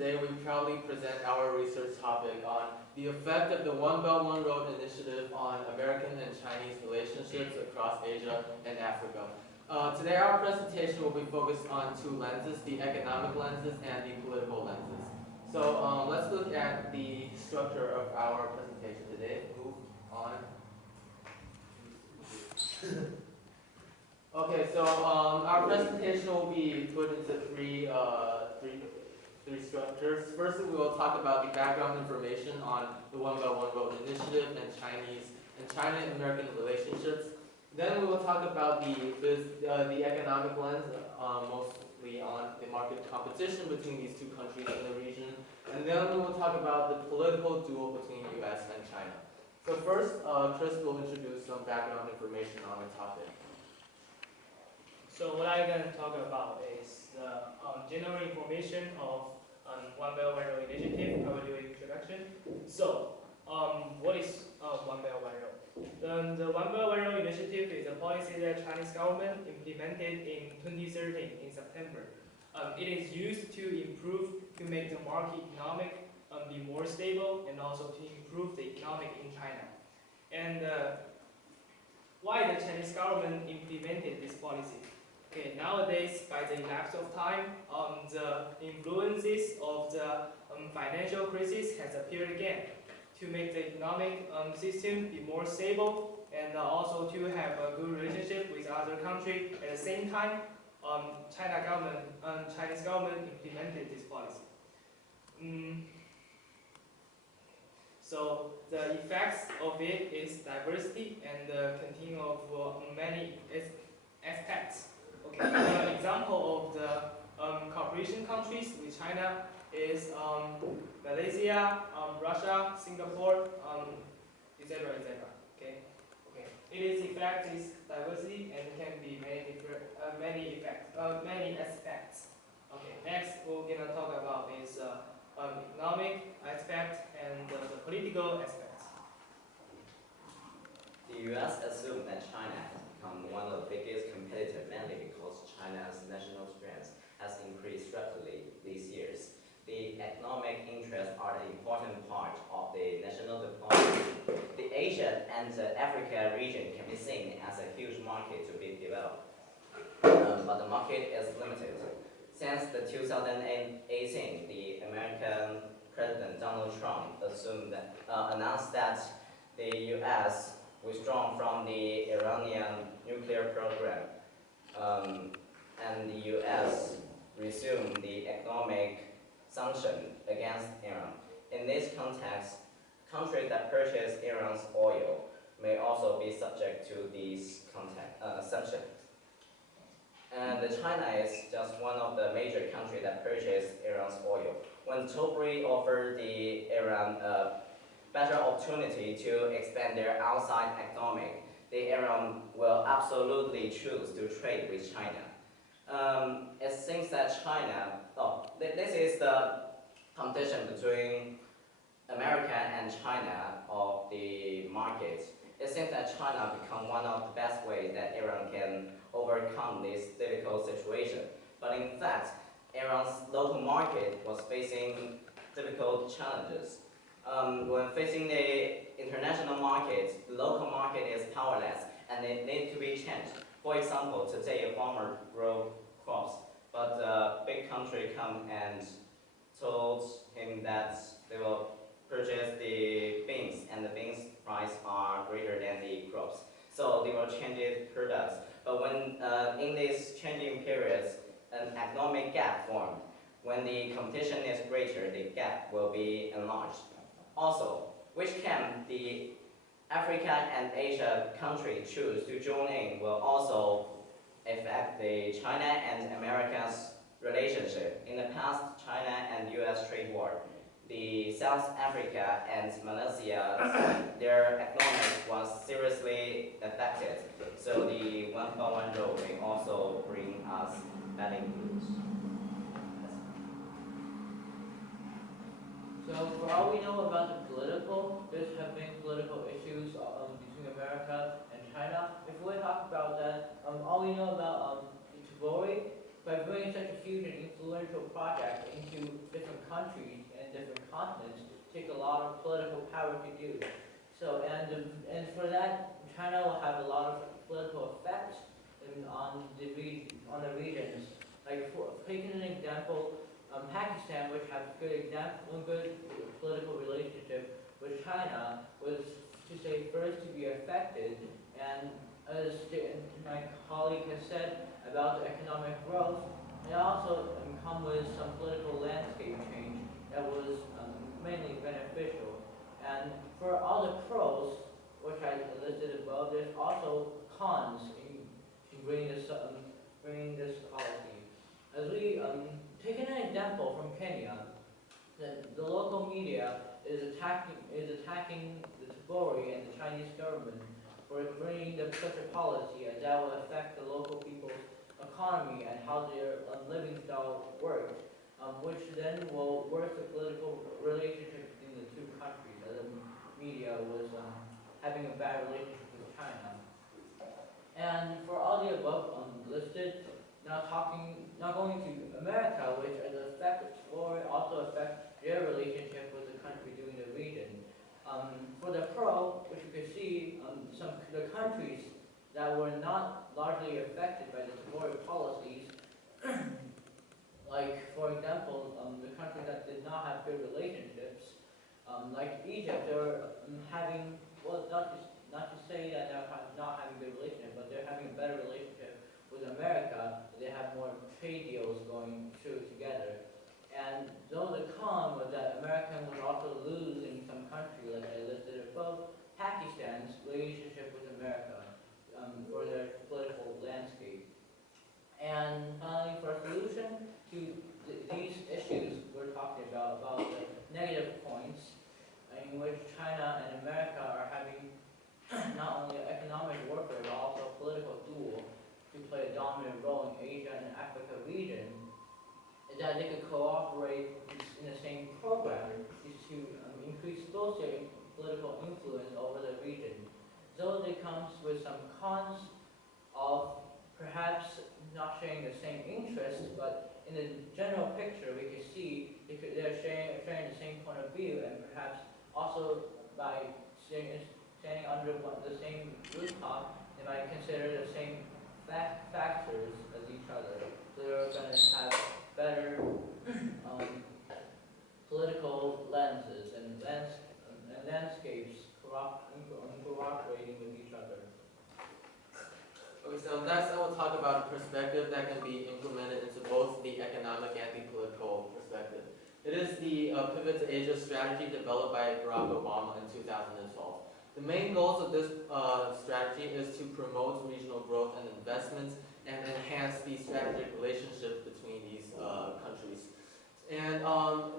today we proudly present our research topic on the effect of the One Belt One Road initiative on American and Chinese relationships across Asia and Africa. Today our presentation will be focused on two lenses, the economic lenses and the political lenses. So let's look at the structure of our presentation today. Move on. Okay, so our presentation will be put into three structures. First, we will talk about the background information on the One Belt One Road initiative and China-American relationships. Then we will talk about the economic lens, mostly on the market competition between these two countries in the region. And then we will talk about the political duel between U.S. and China. So first, Chris will introduce some background information on the topic. So what I'm going to talk about is the general information of One Belt One Road initiative. I will do an introduction. So what is One Belt One Road? The One Belt One Road initiative is a policy that Chinese government implemented in 2013 in September. It is used to make the market economic be more stable and also to improve the economic in China. And why the Chinese government implemented this policy? Okay, nowadays, by the lapse of time, the influences of the financial crisis has appeared again to make the economic system be more stable and also to have a good relationship with other countries. At the same time, Chinese government implemented this policy. So the effects of it is diversity and the continuing of many aspects. Okay, an example of the cooperation countries with China is Malaysia, Russia, Singapore, etc., etc. Okay, Its effect is diversity and can be many aspects. Okay, next we're gonna talk about is economic aspect and the political aspects. The U.S. assumed that China has become one of the biggest competitors mainly because China's national strength has increased rapidly these years. The economic interests are the important part of the national diplomacy. The Asia and the Africa region can be seen as a huge market to be developed, but the market is limited. Since the 2018, the American President Donald Trump announced that the U.S. withdrawn from the Iranian nuclear program, and the U.S. resumed the economic sanction against Iran. In this context, countries that purchase Iran's oil may also be subject to these sanctions. And China is just one of the major countries that purchase Iran's oil. When Tobri offered the Iran a better opportunity to expand their outside economic, the Iran will absolutely choose to trade with China. It seems that this is the competition between America and China of the market. It seems that China become one of the best ways that Iran can overcome this difficult situation. But in fact, Iran's local market was facing difficult challenges. When facing the international market, the local market is powerless and it needs to be changed. For example, today a farmer grows crops, but a big country come and told him that they will purchase the beans and the beans price are greater than the crops. So they will change the products. But when in these changing periods, an economic gap formed. When the competition is greater, the gap will be enlarged. Also, which camp the Africa and Asia country choose to join in will also affect the China and America's relationship. In the past China and US trade war, the South Africa and Malaysia, their economics was seriously affected. So the One Belt One Road may also bring us bad news. So for all we know about the political, there have been political issues between America and China. If we talk about that, all we know about the Tavori, by bringing such a huge and influential project into different countries, countries and different continents take a lot of political power to do. So, and for that, China will have a lot of political effect on the regions. Like, taking an example, Pakistan, which has one good political relationship with China, was to say first to be affected, and as my colleague has said about the economic growth, it also come with some political landscape change that was mainly beneficial. And for all the pros, which I listed above, there's also cons in bringing this policy. As we taking an example from Kenya, the local media is attacking the Tory and the Chinese government for bringing such a policy, and that will affect the local people's economy and how their living style work, which then will worsen the political relationship between the two countries, as the media was having a bad relationship with China. And for all the above listed, now going to America, which as affect or also affect their relationship with the country doing the region. For the pro, which you can see, the countries that were not largely affected by the Tory policies, like for example, the countries that did not have good relationships, like Egypt, they're having, well, not to say that they're not having a good relationship, but they're having a better relationship with America. They have more trade deals going through together. And though the con was that America was also losing some country, like I listed above, Pakistan's relationship with America for their political landscape. And finally, for a solution to these issues we're talking about the negative points in which China and America are having not only economic warfare but also a political duel to play a dominant role in Asia and Africa region, is that they could cooperate in the same program is to increase political influence over the region. Though it comes with some cons of perhaps not sharing the same interests, but in the general picture we can see they're sharing the same point of view, and perhaps also by standing under the same rooftop, they might consider the same factors as each other. So they're going to have better political lenses and landscapes cooperating with each other. Okay, so next I will talk about a perspective that can be implemented into both the economic and the political perspective. It is the Pivot to Asia strategy developed by Barack Obama in 2012. The main goals of this strategy is to promote regional growth and investments and enhance the strategic relationship between these countries. And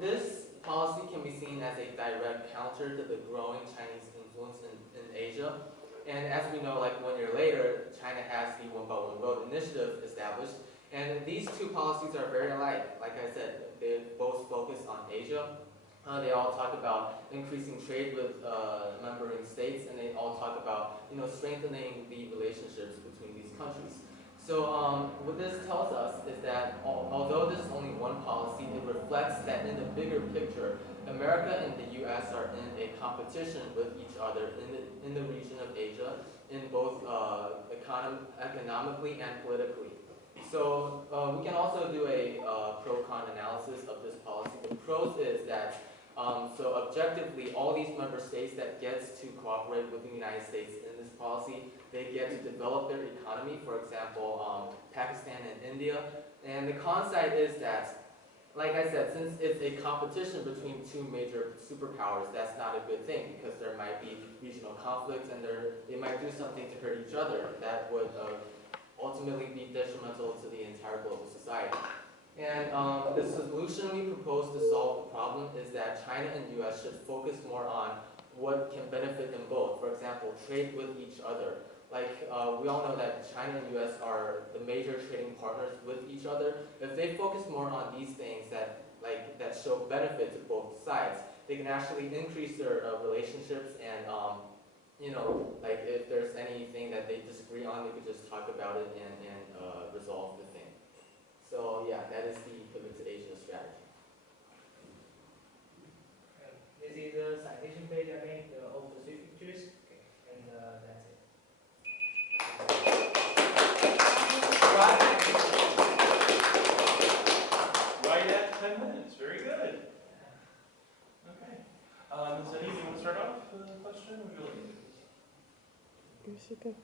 this policy can be seen as a direct counter to the growing Chinese influence in Asia. And as we know, like 1 year later, China has the One Belt One Road initiative established. And these two policies are very alike. Like I said, they both focus on Asia. They all talk about increasing trade with member states, and they all talk about strengthening the relationships between these countries. So what this tells us is that although this is only one policy, it reflects that in the bigger picture, America and the U.S. are in a competition with each other in the region of Asia, in both economically and politically. So we can also do a pro-con analysis of this policy. The pros is that so objectively, all these member states that gets to cooperate with the United States in this policy, they get to develop their economy, for example, Pakistan and India. And the con side is that, like I said, since it's a competition between two major superpowers, that's not a good thing because there might be regional conflicts and they might do something to hurt each other that would ultimately be detrimental to the entire global society. And the solution we propose to solve the problem is that China and U.S. should focus more on what can benefit them both. For example, trade with each other. Like we all know that China and U.S. are the major trading partners with each other. If they focus more on these things that show benefit to both sides, they can actually increase their relationships and like if there's anything that they disagree on, they could just talk about it and resolve the thing. So yeah, that is the Pivot to Asia strategy. 10 minutes. Very good. Okay. Ms. Eddie, do you want to start off with a question, or would you like me to? Yes, you can.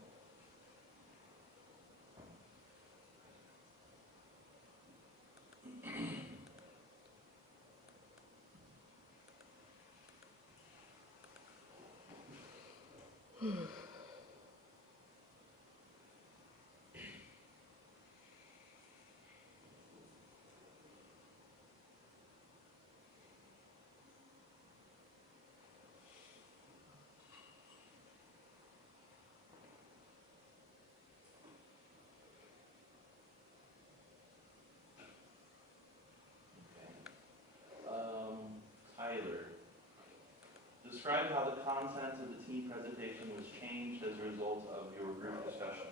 Tyler, describe how the content of the team presentation was changed as a result of your group discussion.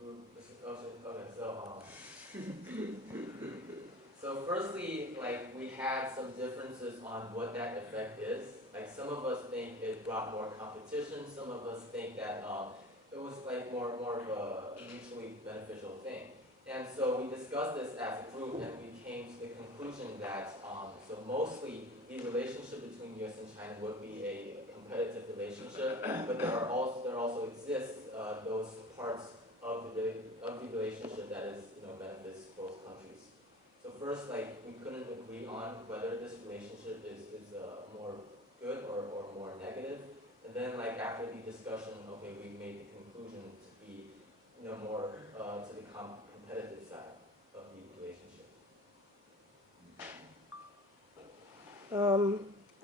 Okay, so firstly, like we had some differences on what that effect is. Like some of us think it brought more competition. Some of us think that it was like more of a mutually beneficial thing. And so we discussed this as a group, and we came to the conclusion that so mostly the relationship between U.S. and China would be a competitive relationship, but there also exists those parts of the relationship that is benefits both countries. So first, like we couldn't agree on whether this relationship is more good or more negative, and then like after the discussion, okay, we made the conclusion to be more to the competitive side of the relationship.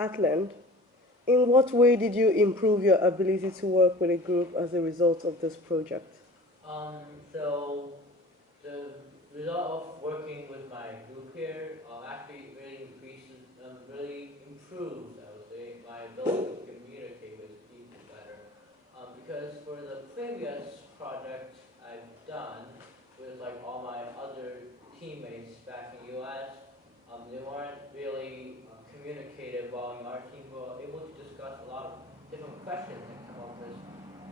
Atland, in what way did you improve your ability to work with a group as a result of this project? So the result of working with my group here actually really improves, I would say, my ability to communicate with people better. Because for the previous project I've done with like all my other teammates back in US, they weren't really communicative while in our team we were able to discuss a lot of different questions and come up with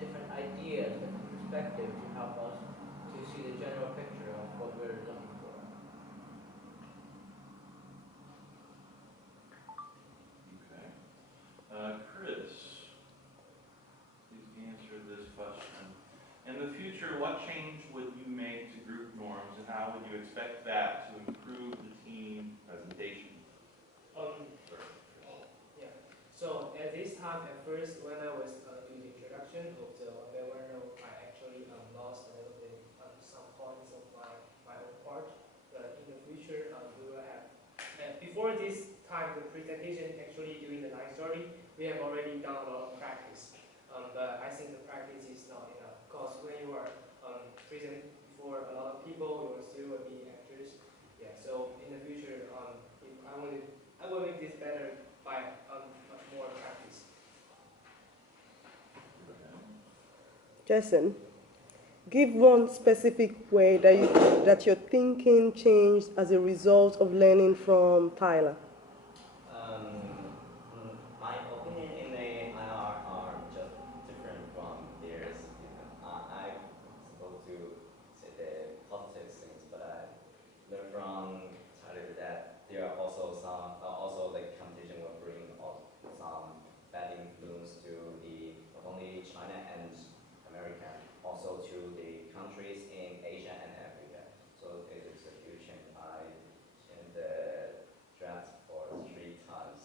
different ideas, different perspectives to help us to see the general picture of what we're looking for. Okay. Chris, please answer this question. In the future, what change would you make to group norms, and how would you expect that to improve the team presentation? Yeah. So at this time, at first, when I was doing the introduction of the Weberno, I actually lost a little bit some points of my own part. But in the future, we will have. Before this time, the presentation actually during the 9:30, we have already done a lot of practice. But I think the practice is not enough because when you are presenting before a lot of people, you will still be actors. Yeah. So in the future, if I will make this better by much more practice. Jason, give one specific way that your thinking changed as a result of learning from Tyler. My opinion in the IR are just different from theirs. I'm supposed to say the positive things, but I learned from Tyler that there are also also the competition will bring some bad influence to not only China and America, also to the countries in Asia and Africa. So it is a huge change. I changed the draft for 3 times.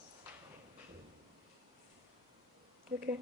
Okay.